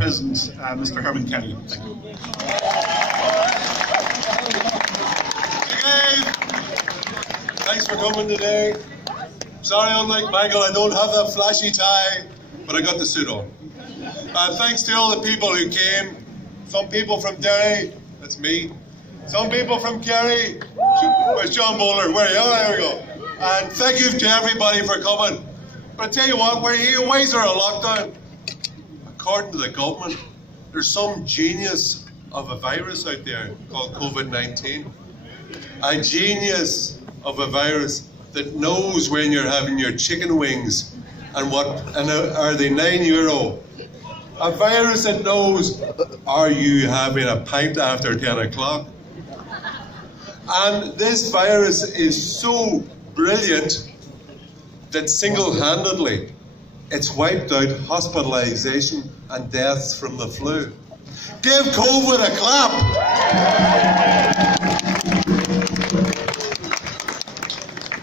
President, Mr. Herman Kenny. Thank you. Hey guys, thanks for coming today. Sorry, unlike Michael, I don't have that flashy tie, but I got the suit on. Thanks to all the people who came. Some people from Derry, that's me. Some people from Kerry. Where's John Bowler? Where are you? Oh, there we go. And thank you to everybody for coming. But I tell you what, we're here. Why is there a lockdown? According to the government, there's some genius of a virus out there called COVID-19. A genius of a virus that knows when you're having your chicken wings and are they €9? A virus that knows, are you having a pint after 10 o'clock? And this virus is so brilliant that single-handedly it's wiped out hospitalisation and deaths from the flu. Give COVID a clap!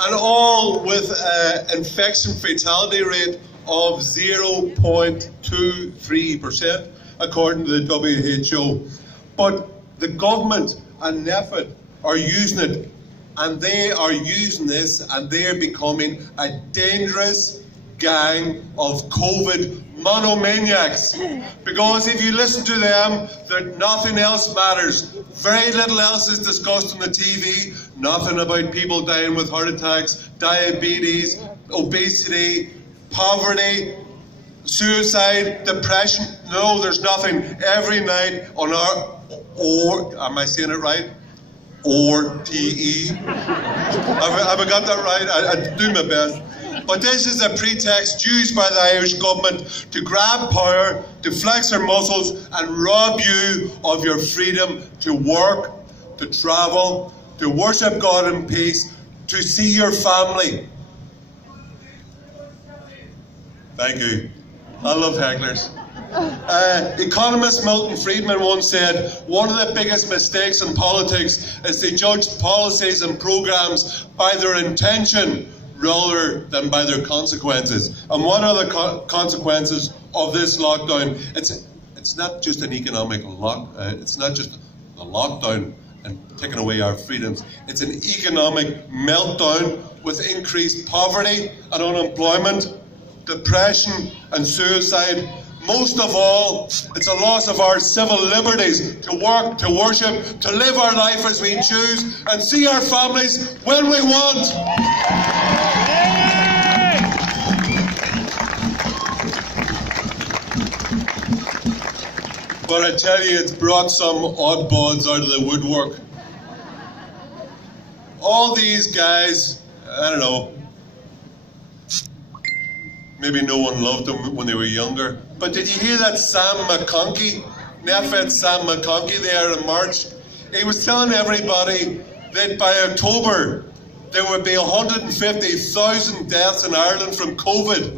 And all with an infection fatality rate of 0.23%, according to the WHO. But the government and NEFIT are using it, and they are using this, and they are becoming a dangerous gang of COVID monomaniacs. Because if you listen to them, that nothing else matters. Very little else is discussed on the TV. Nothing about people dying with heart attacks, diabetes, obesity, poverty, suicide, depression. No, there's nothing. Every night on am I saying it right? RTE. Have I got that right? I do my best. But this is a pretext used by the Irish government to grab power, to flex their muscles and rob you of your freedom to work, to travel, to worship God in peace, to see your family. Thank you. I love hecklers. Economist Milton Friedman once said, one of the biggest mistakes in politics is to judge policies and programs by their intention rather than by their consequences. And what are the consequences of this lockdown? It's not just an economic it's not just a lockdown and taking away our freedoms. It's an economic meltdown with increased poverty and unemployment, depression and suicide. Most of all, it's a loss of our civil liberties to work, to worship, to live our life as we choose and see our families when we want. But I tell you, it's brought some oddballs out of the woodwork. All these guys, I don't know, maybe no one loved them when they were younger. But did you hear that Sam McConkey, NEFIT Sam McConkey there in March? He was telling everybody that by October there would be 150,000 deaths in Ireland from COVID.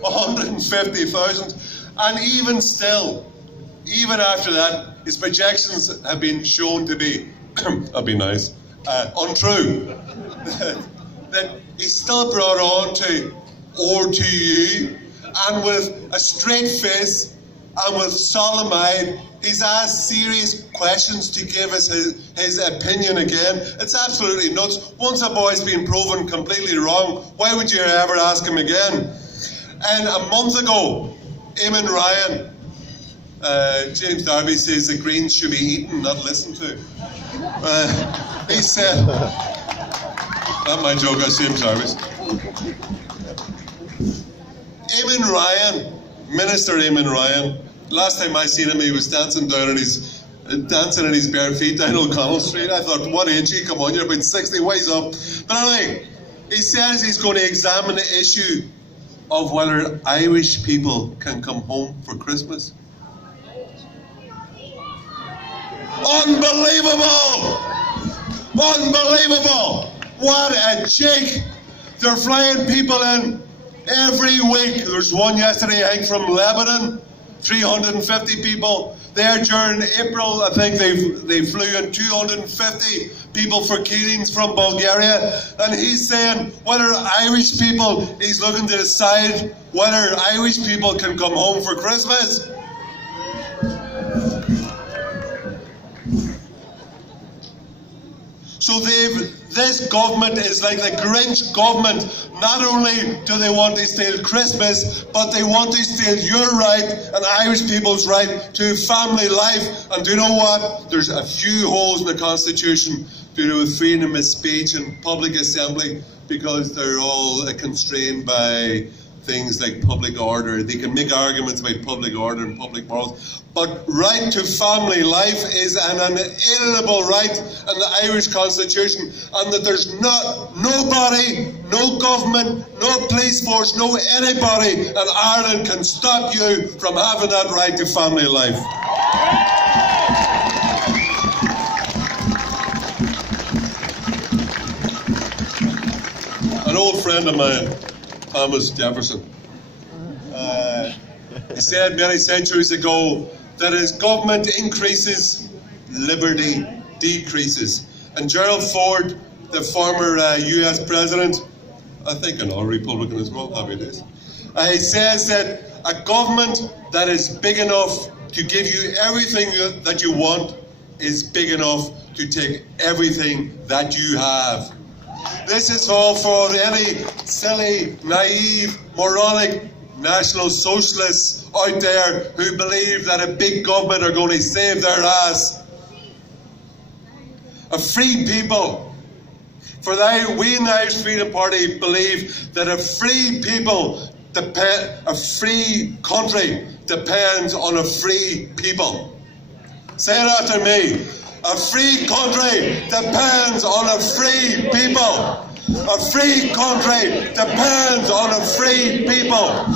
150,000. And even still, even after that, his projections have been shown to be, that'd be nice, untrue. That he's still brought on to RTE, and with a straight face and with solemn eye, he's asked serious questions to give us his opinion again. It's absolutely nuts. Once a boy's been proven completely wrong, why would you ever ask him again? And a month ago, Eamon Ryan, James Darby says the Greens should be eaten, not listened to. He said, not my joke, I James Darby's. Eamon Ryan, Minister Eamon Ryan, last time I seen him he was dancing in his bare feet down O'Connell Street. I thought, what age you? Come on, you're about 60, wise up. But anyway, he says he's going to examine the issue of whether Irish people can come home for Christmas. Unbelievable! Unbelievable! What a cheek! They're flying people in every week. There's one yesterday, I think, from Lebanon, 350 people. There during April, I think they flew in 250 people for Keelings from Bulgaria. And he's saying whether Irish people, he's looking to decide whether Irish people can come home for Christmas. So this government is like the Grinch government. Not only do they want to steal Christmas, but they want to steal your right and Irish people's right to family life. And do you know what? There's a few holes in the Constitution to do with freedom of speech and public assembly, because they're all constrained by things like public order. They can make arguments about public order and public morals, but right to family life is an inalienable right in the Irish Constitution, and that there's nobody, no government, no police force, no anybody in Ireland can stop you from having that right to family life. An old friend of mine, Thomas Jefferson, he said many centuries ago that as government increases, liberty decreases. And Gerald Ford, the former US president, I think an old Republican as well, happy days, he says that a government that is big enough to give you everything that you want is big enough to take everything that you have. This is all for any silly, naive, moronic National Socialists out there who believe that a big government are going to save their ass. A free people. For we in the Irish Freedom Party believe that a free people, a free country depends on a free people. Say it after me. A free country depends on a free people. A free country depends on a free people.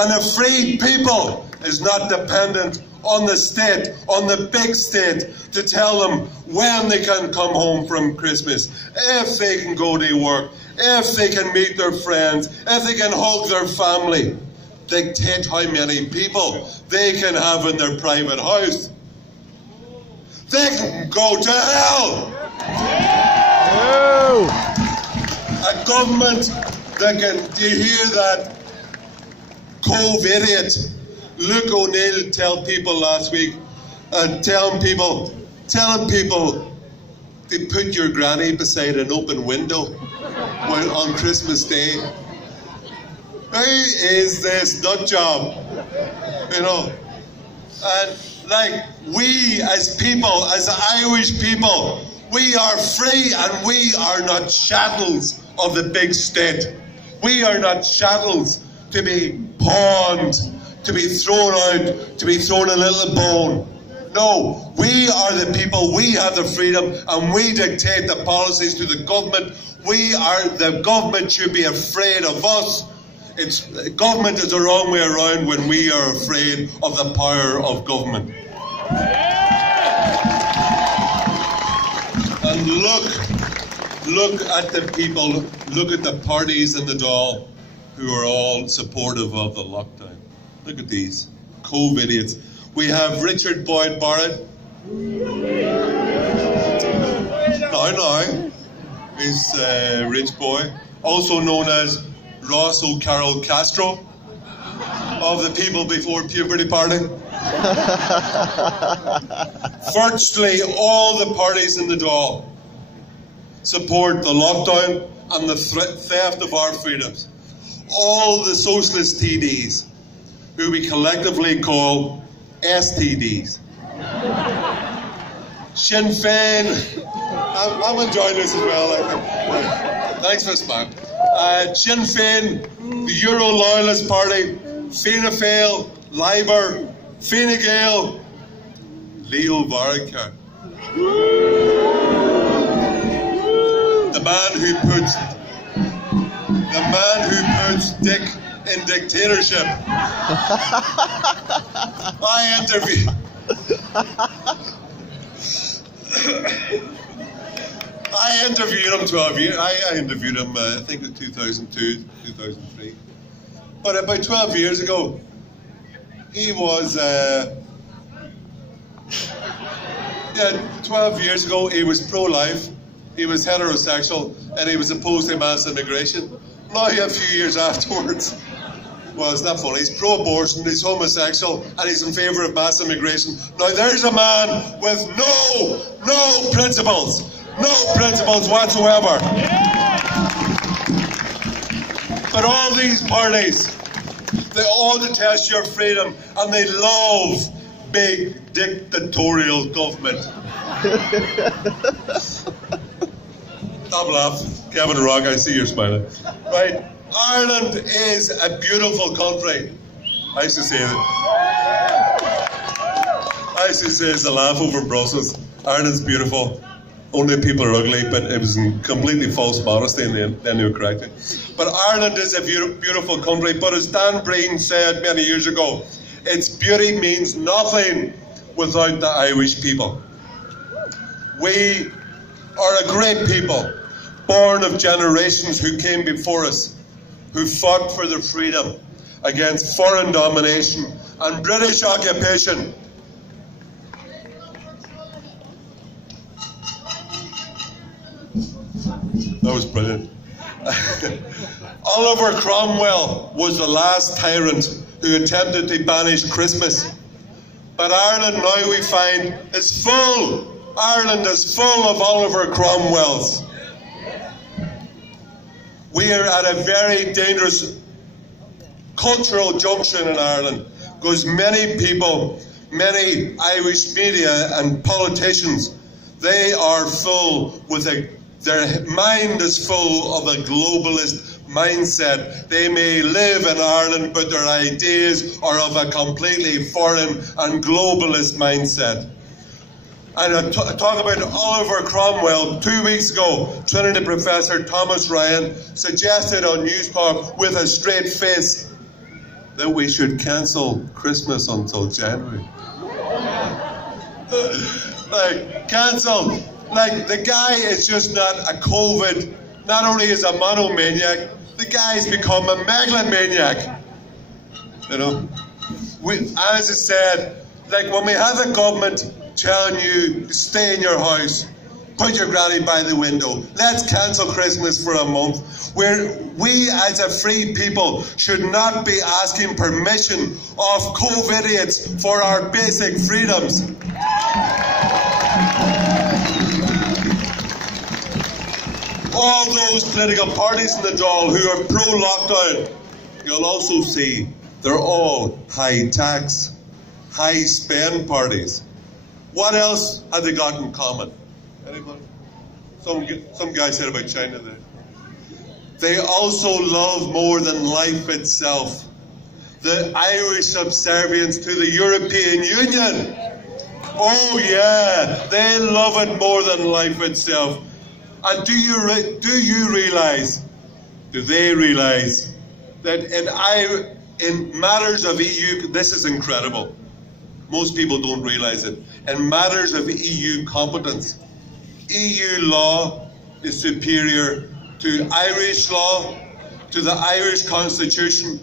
And a free people is not dependent on the state, on the big state, to tell them when they can come home from Christmas, if they can go to work, if they can meet their friends, if they can hug their family. Dictate how many people they can have in their private house. They can go to hell. No. A government that can, do you hear that cove idiot Luke O'Neill tell people last week, telling people to put your granny beside an open window on Christmas Day. Who is this nut job? You know, and like we as people, as Irish people, we are free and we are not chattels of the big state. We are not chattels to be pawned, to be thrown out, to be thrown a little bone. No, we are the people, we have the freedom, and we dictate the policies to the government. The government should be afraid of us. Government is the wrong way around when we are afraid of the power of government. And look at the people, look at the parties in the Dáil who are all supportive of the lockdown. Look at these cove idiots. We have Richard Boyd Barrett. Now, he's a rich boy, also known as Ross O'Carroll Castro of the People Before Puberty Party. Virtually all the parties in the Dáil support the lockdown and the theft of our freedoms. All the socialist TDs, who we collectively call STDs. Sinn Féin, I'm enjoying this as well, I think. Thanks for the smile. Sinn Féin, the Euro Loyalist Party, Fianna Fáil, Labour, Fine Gael, Leo Varadkar. The man who puts Dick in dictatorship. I interviewed him 12 years. I interviewed him, I think in 2002, 2003. But about 12 years ago, he was, 12 years ago, he was pro-life, he was heterosexual, and he was opposed to mass immigration. Now, a few years afterwards, well, it's not funny, he's pro-abortion, he's homosexual, and he's in favour of mass immigration. Now, there's a man with no principles. No principles whatsoever. But all these parties, they all detest your freedom and they love big dictatorial government. Stop laughing. Kevin Rock, I see you're smiling. Right, Ireland is a beautiful country. I used to say it's a laugh over Brussels. Ireland's beautiful. Only people are ugly, but it was in completely false modesty, and then they were corrected. But Ireland is a beautiful country, but as Dan Breen said many years ago, its beauty means nothing without the Irish people. We are a great people, born of generations who came before us, who fought for their freedom against foreign domination and British occupation. That was brilliant. Oliver Cromwell was the last tyrant who attempted to banish Christmas. But Ireland now, we find, is full. Ireland is full of Oliver Cromwells. We are at a very dangerous cultural junction in Ireland, because many people, many Irish media and politicians, they are full with their mind is full of a globalist mindset. They may live in Ireland, but their ideas are of a completely foreign and globalist mindset. And I talk about Oliver Cromwell. 2 weeks ago, Trinity Professor Thomas Ryan suggested on News Talk with a straight face that we should cancel Christmas until January. Like, cancel. Like, the guy is just not a COVID, not only is a monomaniac, the guy's become a megalomaniac. You know? As I said, like, when we have a government telling you, stay in your house, put your granny by the window, let's cancel Christmas for a month, where we as a free people should not be asking permission of COVID-idiots for our basic freedoms. All those political parties in the Dáil who are pro-lockdown, you'll also see they're all high tax, high spend parties. What else have they got in common? Anybody? Some guy said about China there. They also love more than life itself. The Irish subservience to the European Union. Oh yeah, they love it more than life itself. And do they realise that in matters of EU, this is incredible. Most people don't realise it. In matters of EU competence, EU law is superior to Irish law, to the Irish Constitution,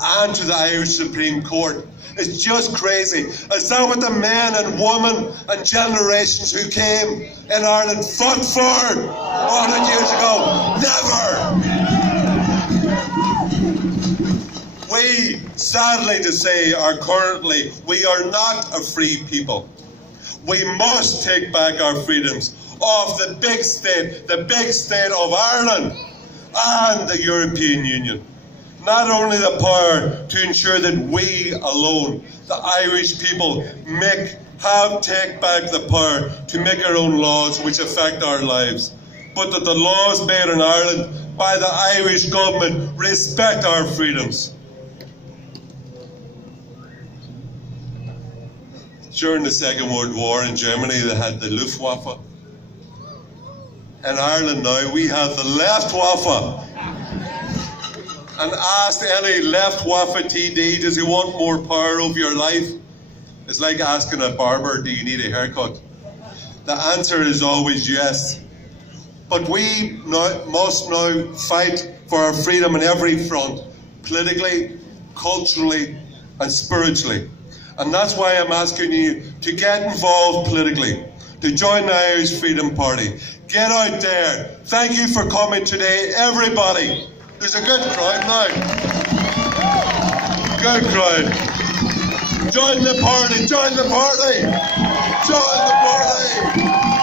and to the Irish Supreme Court. It's just crazy. Is that what the men and women and generations who came in Ireland fought for 100 years ago? Never! We, sadly to say, we are not a free people. We must take back our freedoms of the big state of Ireland and the European Union. Not only the power to ensure that we alone, the Irish people, take back the power to make our own laws which affect our lives, but that the laws made in Ireland by the Irish government respect our freedoms. During the Second World War in Germany, they had the Luftwaffe. In Ireland now, we have the Leftwaffe. And ask any Leftwaffe TD, does he want more power over your life? It's like asking a barber, do you need a haircut? The answer is always yes. But we must now fight for our freedom on every front, politically, culturally, and spiritually. And that's why I'm asking you to get involved politically, to join the Irish Freedom Party. Get out there. Thank you for coming today, everybody. There's a good crowd now. Good crowd. Join the party, join the party. Join the